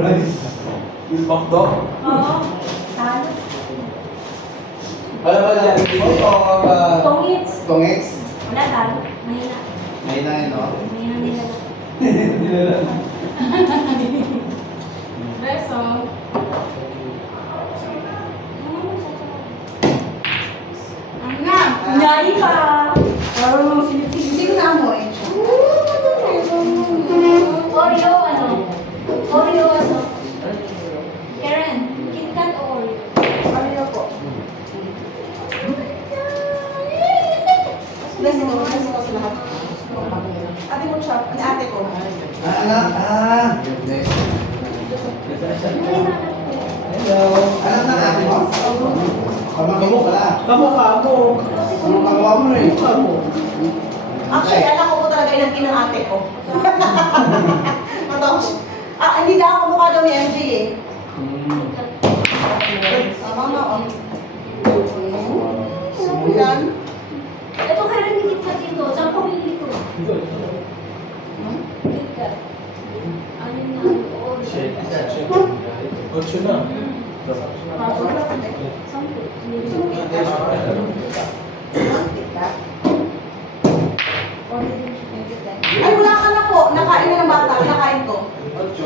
Yung bakdo. Oo. Talo. Wala ba dyan? Tongits. Tongits? Wala, talo. Mahina. Mahina yun, no? Mahina nila. Nilala. Beso. Ang nga. Nyari pa. Oh, Hindi ko naamoy. Oreo, ano? Oreo, ano? Karen, KitKat o Oreo? Oreo po. Bless ko sa lahat. Ate mo siya, ate ko. Hello. Anak na ate mo? Kamukha mo pala. Kamukha mo. Kamukha mo rin. Kamukha mo. Actually, alam ko po talaga ilang ng ate ko. Matapos, hindi na ako mukha daw ni MJ eh. Tama nga, oh. Yan. Ito Karen, may KitKat dito. Saan ko binili ko? KitKat. Ano na? Oreo. 8 na. Sampo. Oreo din siya. Ay, wala ka na po. Nakain na ng bata. Nakain ko.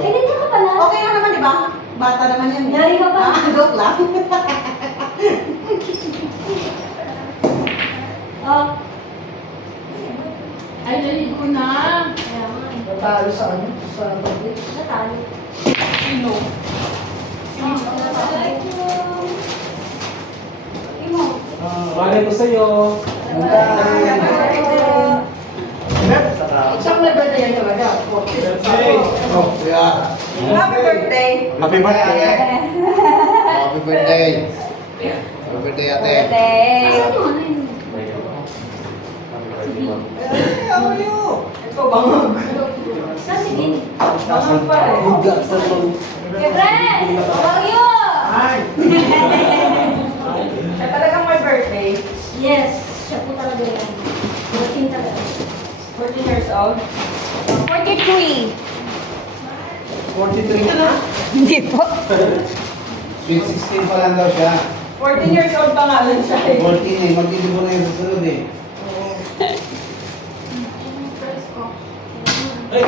Eh, ganyan ka pala. Okay lang naman, di ba? Bata naman yan. Yari ka pa. Joke lang. Oh. Ay, naligo na. Kaya nga eh. Natalo sa ano? Sa birthday. Natalo. Sino? Imo. Malay ko sa'yo. Isang may birthday yan talaga. Birthday. Oh, yeah. Happy birthday! Happy birthday. Happy birthday. Happy birthday, ate. Birthday. Asan yung ano yun? How are you? Ito, bangag. Saan si Din? Bangag pa rin. Kevres! How are you? Siya talagang may birthday. Yes, siya po talaga yan. Working talaga. 14 years old. 43. 43 ka na? Hindi po. Sweet 16 pa lang daw siya. 14 years old pa nga lang siya eh. 14 eh. Magtitibo na yung susunod eh. Ay!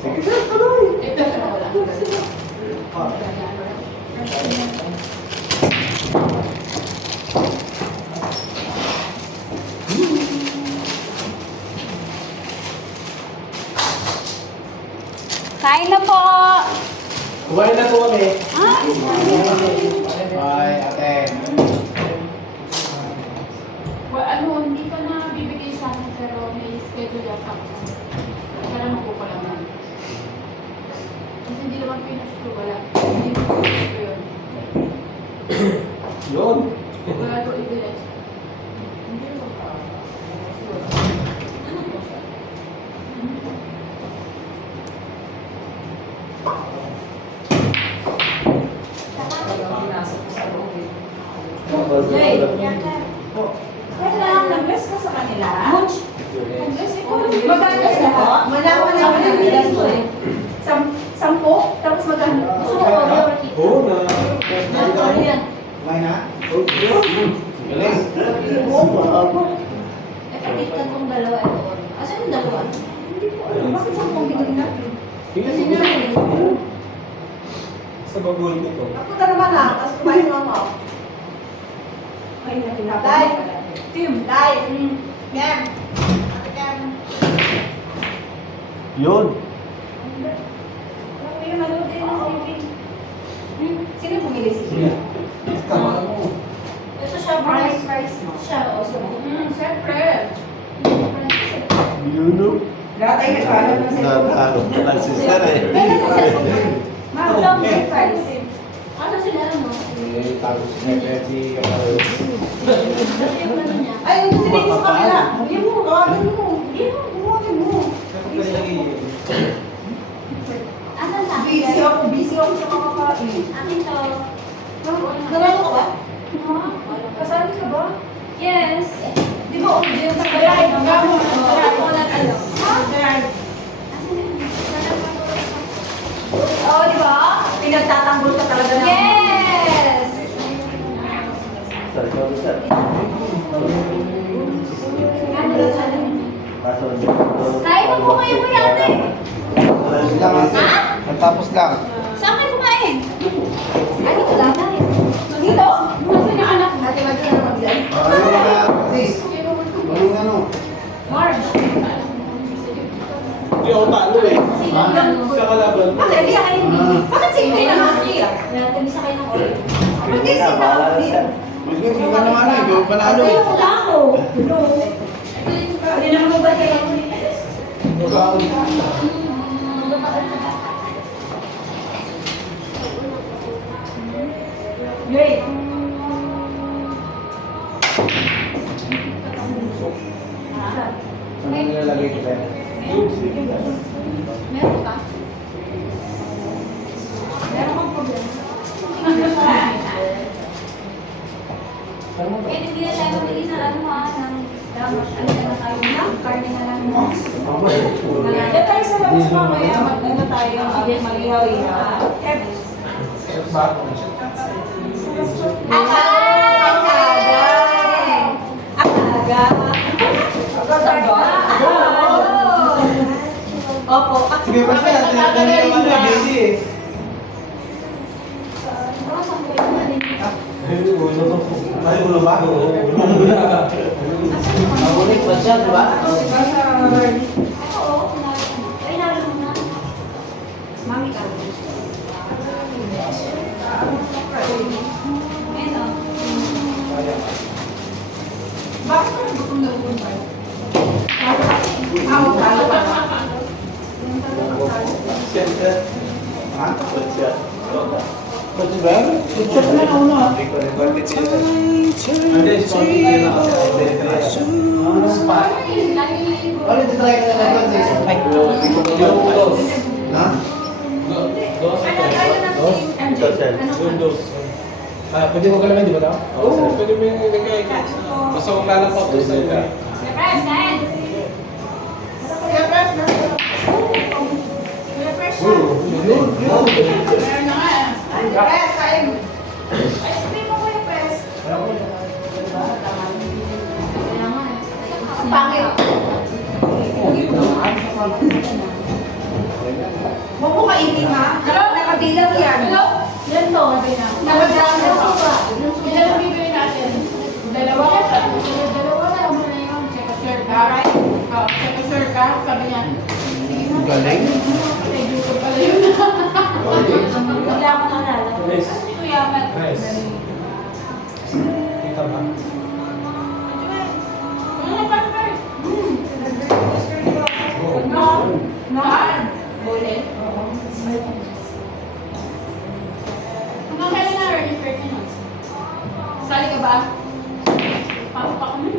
Sige, sir. Tuloy. Ito siya na wala. Kain na po. Kumain na po kami. Bye, ate. Well, ano, hindi pa na bibigay sa akin pero may schedule yata ako. Kaya makuha lang na. Kasi hindi naman pinasuto, wala. Hindi ko pinasuto yun. Yun. Wala ko i-village. Hindi ko pa. Ano po siya? Jay, kailangan nag-bless ka sa kanila. Munch. Mag-bless ka po? Malaman naman ang bless ko eh. 10, tapos magkano? Gusto mo Oreo or KitKat? Oo na. Oreo yan. Kumain na? Galing. Eh, KitKat kong dalawa ito Oreo. Asan yung dalawa? Hindi ko alam. Bakit 10 binili natin? Kasi na eh. Sa bagoy nito. Ako na naman ha, tapos kumain mo ako. Ay, Lai! Tim! Lai! Kem! Ate Kem! Yun. Ano yung nanood din ng TV? Sino bumili si Sige. Tama mo. Ito siya, Bryce. mo. Siya, o siya. Siyempre. Yun no? Lahat ay nagkakaroon ng cellphone. Wala si sir eh. Ma'am, lang si Fries. Ano sila, ano? Eh, tago si Nepe, si Kapal. Kasi yung ano niya. Ay, yung sinigil sa kanila. Hindi mo, kawagan mo. Hindi mo, kawagan mo. Asan sa akin? Busy ako sa kakakain. Akin to. Nalalo ka ba? No? Kasali ka ba? Yes. Di ba, yung sa Ay, gamo. Wala tayo. Oo, di ba? Pinagtatanggol ka talaga ng... Yes! Sorry, sorry, sir. Kain mo po kayo po yate. Natapos lang. Saan kayo kumain? Ay, dito lang. Dito. Nasaan yung anak? Ate, wag ka naman dyan. Ano mga sis? Anong ano? Marge. Hindi ako talo eh. Sa kalaban. Bakit hindi kayo hindi? Bakit si Hindi na makikita? Natamisa kayo ng oil. Bakit si Hindi? Hindi ka naman ano, ikaw panalo Ay, eh. wala ako. No. Hindi naman mo ba kayo? Great. Ano nilalagay ko tayo? Meron ka? Meron kang problema? Eh, hindi na tayo mabilis na ano ng dapat. Ano na tayo ng karne na lang mo. Diyan tayo sa labas mamaya. Mag-ano tayo? Mag-ihaw-ihaw. Opo. Sige, basta natin yung ano, busy eh. Ay, ulo ba? Nakulit ba siya, di ba? Oo, ay nalo mo na. Mami ka. Ayan o. Bakit ka gutom na gutom tayo? Ha? What's that? Ba't ba? Siya pa na una. Hindi, sponsor yun ako. Spot. Ano, titry ka na naman sis? Ay, ha? Windows. Pwede mo galamin, di ba daw? Oo, pwede mo yung nagkaya. Basta kung lalapak ko sa ila. Press, kain. Yun. Meron na nga. Press, kain. Ice cream mo ko yung press. Ang pangit. Huwag mo kainin ha. Nakabilang yan. Hello? Yan to. Nakabilang ko ba? Ilan ang bibili natin? Dalawa ka sa dalawa na mo na yung check sure ka. Alright. Check sure ka. Sabi niya. Sige na. Galing. Ay, dito pala yun. Wala akong naalala. Kuya, Matt. Kita ba? Ano pa pa? No. No. Bole? Hanggang kailan na early 30 na? Sali ka ba? Pasok ako nun.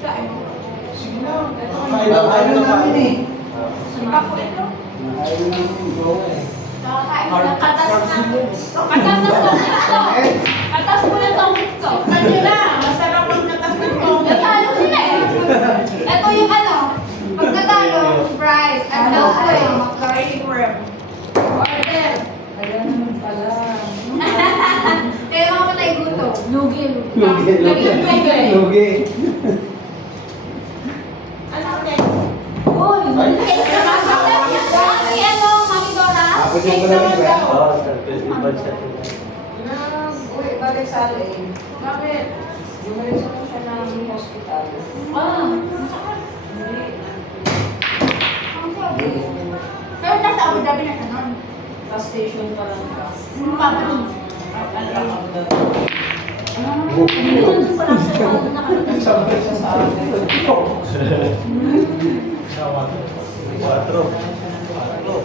Kain mo. Sige na. Kailan Ayaw namin eh. Ako ito. Ayaw namin. Go eh. Nakakain mo ng katas na. Katas ng tongkit ko! Katas mo ng tongkit ko! Kanyo na! Masarap ang katas ng tongkit. Natalo sila eh. Ito yung ano. Pagkatalo, prize. At Ano daw ko eh. Curry wrap. Order. Ayan naman pala. Kaya mga patay guto. Lugi. Lugi. Lugi. Ano ulit? Uy! Mami, ano? Mami Dora? Ako yung galamin ba? Oo, sir. Pwede ba siya? Uy, balik sa atin. Bakit? Bumalik sa siya ng hospital. Ah. Pero nasa Abu Dhabi na siya nun. Sa station pa lang ka. Ano pa ba nun? Nandun pa lang sa mga nakarating. Sabay siya sa akin. Quatro.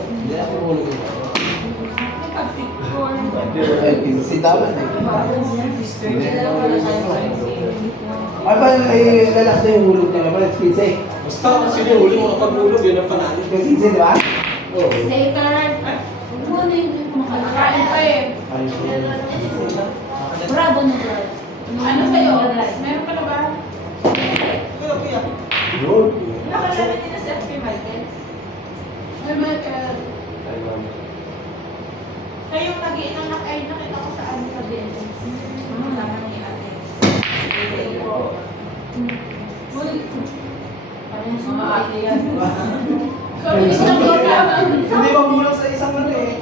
Hindi ako ulo. Pag-picture. Ay, pinsi dapat eh. Ay, pa ay lalas na yung hulog niya. Ba, pinsi. Basta kasi yung huli mo kapag ulog, yun ang panalo. Yung pinsi, di ba? Oo. Later. Huwag mo na yung kumakain. Kain pa eh. Ay, Bravo na bravo. Ano sa'yo? Meron ka na ba? Yun. Nakalaman din na si FP Michael. Ay, Michael. Ay, mama. Siya yung nag-iinak ay nakita ko sa ano sa din. Naman ni ate. Parang sa Mga ate yan. Kabilis ng programa. Hindi mabulang sa isang ano eh.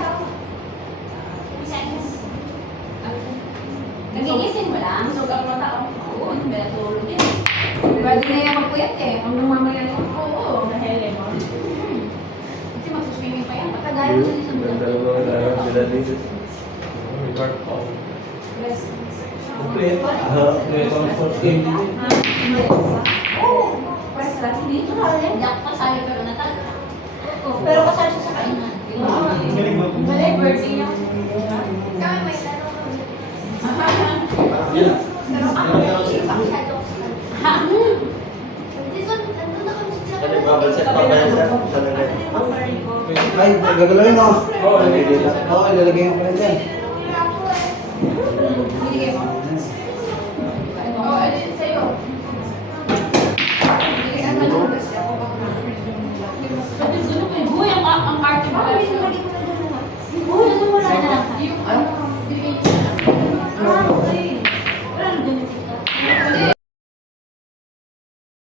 Nagigising mo lang? Busog ang mga tao. Oo, may natulog din. Pwede na yung magpuyat eh. Hanggang mamaya na yung Oo, dahil lemon. Kasi magsuswimming pa yan. Patagal mo sa isang Ganda naman, sila dito. May card pa ako. Kompleto. Kompleto ang sports game din. Oo. First class dito. Hindi ako kasali pero natalo. Pero kasal siya sa kainan. Galing mo. Malay, birthday niya. Kami may tanong. Yan. Pero ako masyado. Ano, babalset pa ba yan, sir? Sana na. Ay, gagalawin mo. Oo, hindi na. Oo, ilalagay ko rin dyan. Binigay mo. Oo, alin sa'yo. Uy, ang party mo. Uy, ano mo